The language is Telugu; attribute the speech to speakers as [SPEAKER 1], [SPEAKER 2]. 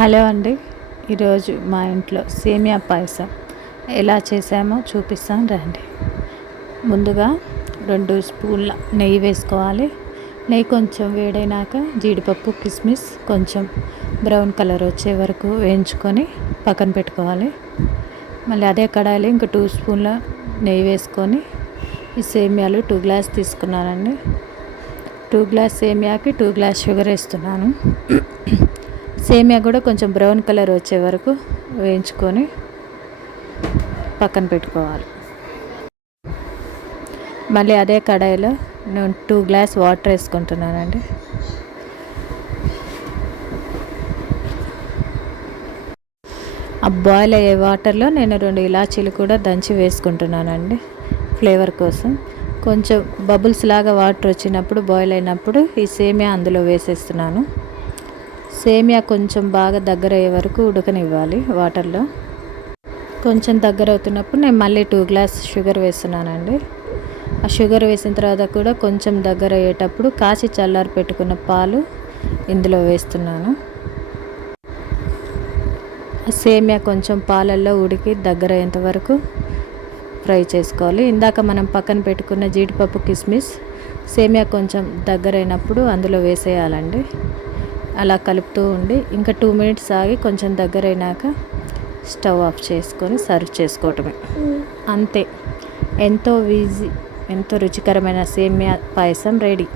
[SPEAKER 1] హలో అండి. ఈరోజు మా ఇంట్లో సేమియా పాయసం ఎలా చేసామో చూపిస్తాను రండి. ముందుగా రెండు స్పూన్ల నెయ్యి వేసుకోవాలి. నెయ్యి కొంచెం వేడైనాక జీడిపప్పు కిస్మిస్ కొంచెం బ్రౌన్ కలర్ వచ్చే వరకు వేయించుకొని పక్కన పెట్టుకోవాలి. మళ్ళీ అదే కడాయిలో ఇంకా టూ స్పూన్ల నెయ్యి వేసుకొని ఈ సేమియాలు టూ గ్లాస్ తీసుకున్నానండి. టూ గ్లాస్ సేమియాకి టూ గ్లాస్ షుగర్ వేస్తున్నాను. సేమియా కూడా కొంచెం బ్రౌన్ కలర్ వచ్చే వరకు వేయించుకొని పక్కన పెట్టుకోవాలి. మళ్ళీ అదే కడాయిలో నేను టూ గ్లాస్ వాటర్ వేసుకుంటున్నానండి. ఆ బాయిల్ అయ్యే వాటర్లో నేను రెండు ఇలాచీలు కూడా దంచి వేసుకుంటున్నానండి ఫ్లేవర్ కోసం. కొంచెం బబుల్స్ లాగా వాటర్ వచ్చినప్పుడు బాయిల్ అయినప్పుడు ఈ సేమియా అందులో వేసేస్తున్నాను. సేమియా కొంచెం బాగా దగ్గర అయ్యే వరకు ఉడకనివ్వాలి వాటర్లో. కొంచెం దగ్గర అవుతున్నప్పుడు నేను మళ్ళీ టూ గ్లాస్ షుగర్ వేస్తున్నానండి. ఆ షుగర్ వేసిన తర్వాత కూడా కొంచెం దగ్గర అయ్యేటప్పుడు కాచి చల్లారి పెట్టుకున్న పాలు ఇందులో వేస్తున్నాను. సేమియా కొంచెం పాలల్లో ఉడికి దగ్గర అయ్యేంత వరకు ఫ్రై చేసుకోవాలి. ఇందాక మనం పక్కన పెట్టుకున్న జీడిపప్పు కిస్మిస్ సేమియా కొంచెం దగ్గరైనప్పుడు అందులో వేసేయాలండి. అలా కలుపుతూ ఉండి ఇంకా టూ మినిట్స్ ఆగి కొంచెం దగ్గరైనాక స్టవ్ ఆఫ్ చేసుకొని సర్వ్ చేసుకోవటమే. అంతే. ఎంతో ఈజీ ఎంతో రుచికరమైన సేమియా పాయసం రెడీ.